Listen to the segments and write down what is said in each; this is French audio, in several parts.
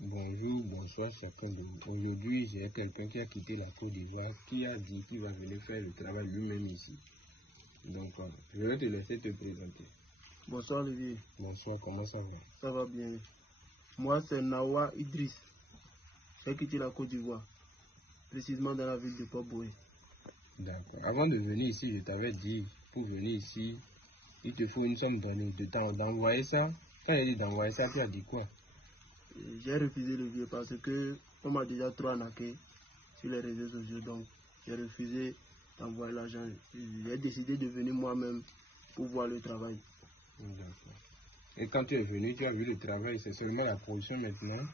Bonjour, bonsoir chacun de vous. Aujourd'hui, j'ai quelqu'un qui a quitté la Côte d'Ivoire, qui a dit qu'il va venir faire le travail lui-même ici. Donc, je vais te laisser te présenter. Bonsoir Olivier. Bonsoir, comment ça va? Ça va bien. Moi, c'est Nawa Idriss. J'ai quitté la Côte d'Ivoire, précisément dans la ville de Port-Boué. D'accord. Avant de venir ici, je t'avais dit, pour venir ici, il te faut une somme donnée de temps d'envoyer ça. Quand il dit d'envoyer ça, tu as dit quoi? J'ai refusé le vieux parce que on m'a déjà trop arnaqué sur les réseaux sociaux, donc j'ai refusé d'envoyer l'argent. J'ai décidé de venir moi-même pour voir le travail. D'accord. Et quand tu es venu, tu as vu le travail, c'est seulement la production maintenant.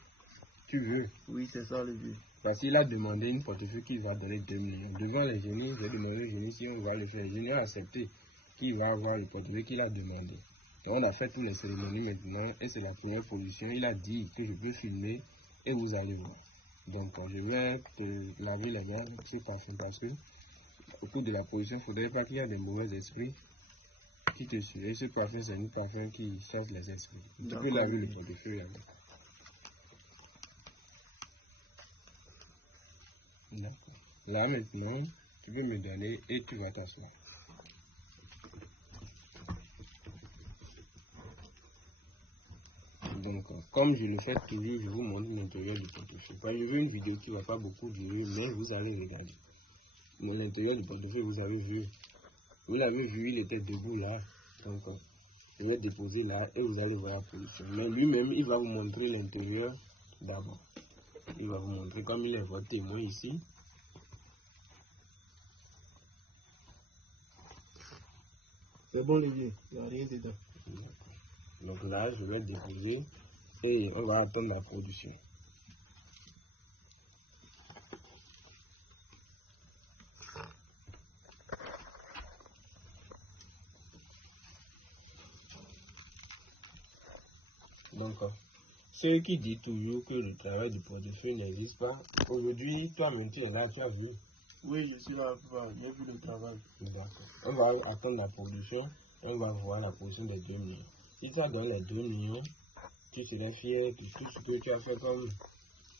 Tu veux? Oui, c'est ça le vieux. Parce qu'il a demandé une portefeuille qu'il va donner 2 millions. Devant les génies, j'ai demandé aux génies si on va le faire. Les génies ont accepté qu'il va avoir le portefeuille qu'il a demandé. Et on a fait toutes les cérémonies maintenant et c'est la première production. Il a dit que je peux filmer et vous allez voir. Donc je vais te laver les mains avec ce parfum parce que au cours de la production, il ne faudrait pas qu'il y ait des mauvais esprits qui te suivent. Et ce parfum, c'est un parfum qui chasse les esprits. Tu peux laver le portefeuille avec. D'accord. Là maintenant, tu peux me donner et tu vas t'asseoir. Donc, comme je le fais toujours, je vous montre l'intérieur du portefeuille. Je veux une vidéo qui ne va pas beaucoup durer, mais vous allez regarder. L'intérieur du portefeuille, vous avez vu. Vous l'avez vu, il était debout là. Donc, je vais déposer là et vous allez voir la position. Mais lui-même, il va vous montrer l'intérieur d'abord. Il va vous montrer comme il est votre témoin ici. C'est bon les vieux, il n'y a rien dedans. Donc là, je vais déposer et on va attendre la production. Donc, ceux qui disent toujours que le travail du portefeuille n'existe pas, aujourd'hui, toi-même tu es là, tu as vu. Oui, je suis là, j'ai vu le travail. D'accord. On va attendre la production et on va voir la production des 2 millions. Si ça donne les 2 millions, tu serais fier de tout ce que tu as fait comme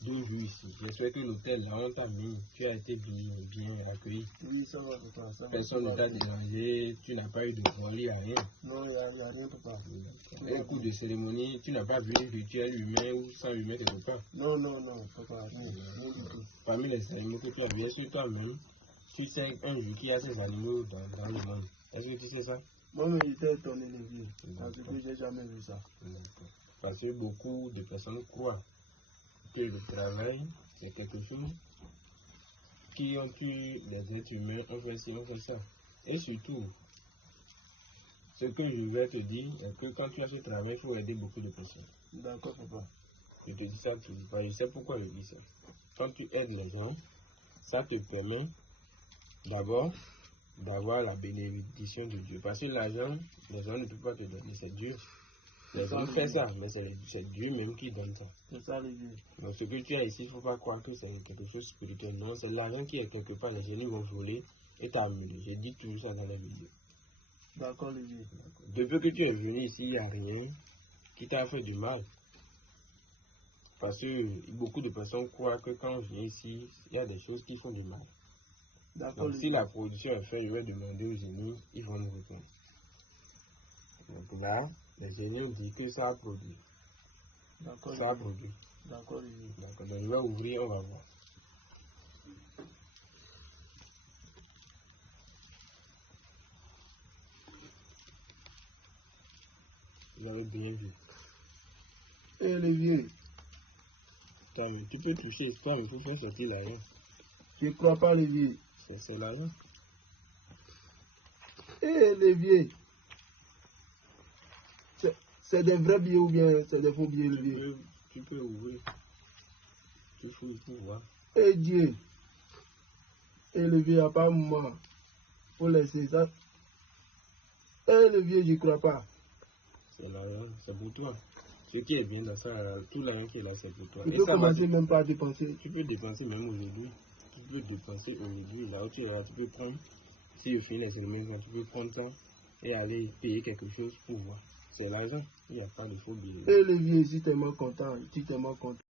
2 jours ici. J'espère que l'hôtel, là, on t'a mis, tu as été bien accueilli. Oui, ça va, papa. Ça va, Personne ne t'a dérangé, tu n'as pas eu de voile, à rien. Non, il n'y a rien, papa. Et le coup de cérémonie, tu n'as pas vu un rituel humain ou sans humain quelque part. Non, papa, rien du tout. Parmi les animaux que tu as vu, est-ce que toi-même, tu sais un jour qu'il y a ces animaux dans le monde? Est-ce que tu sais ça? Moi, mais j'étais étonné les vieux, parce que j'ai jamais vu ça. Parce que beaucoup de personnes croient que le travail, c'est quelque chose qui ont tué les êtres humains, on fait ci, on fait ça. Et surtout, ce que je vais te dire est que quand tu as ce travail, il faut aider beaucoup de personnes. D'accord, papa. Je te dis ça tout. Je sais pourquoi je dis ça. Quand tu aides les gens, ça te permet d'abord d'avoir la bénédiction de Dieu. Parce que l'argent, les gens ne peuvent pas te donner, c'est Dieu. Les hommes font ça, mais c'est Dieu même qui donne ça. C'est ça les vieux. Donc ce que tu as ici, il ne faut pas croire que c'est quelque chose de spirituel. Non, c'est l'argent qui est quelque part, les génies vont voler et t'amener. J'ai dit tout ça dans la vidéo. D'accord les vieux. Depuis que tu es venu ici, il n'y a rien qui t'a fait du mal. Parce que beaucoup de personnes croient que quand on vient ici, il y a des choses qui font du mal. Donc si la production est faite, je vais demander aux génies, ils vont nous répondre. Donc là, les génies ont dit que ça a produit. D'accord. Ça a produit. D'accord, les vieux. D'accord, donc je vais ouvrir, on va voir. Vous avez bien vu. Eh les vieux. Toi, mais tu peux toucher, toi, il faut faire sortir l'argent. Je ne crois pas les vieux. C'est l'argent. Eh les vieux. C'est des vrais billets ou bien c'est des faux billets les vieux? Tu peux ouvrir. Tu fouilles pour voir. Eh Dieu. Eh le vieux, à part moi. Faut laisser ça. Eh le vieux, je ne crois pas. C'est l'argent, c'est pour toi. Ce qui est bien dans ça, tout l'argent qui est là, c'est pour toi. Tu peux commencer même pas à dépenser. Tu peux dépenser même aujourd'hui. Tu peux dépenser aujourd'hui. Là où tu es là, tu peux prendre. Si au final c'est le même temps, tu peux prendre ça et aller payer quelque chose pour voir. C'est l'argent. Il n'y a pas de faux billet. Eh le vieux, je suis tellement content. Je suis tellement content.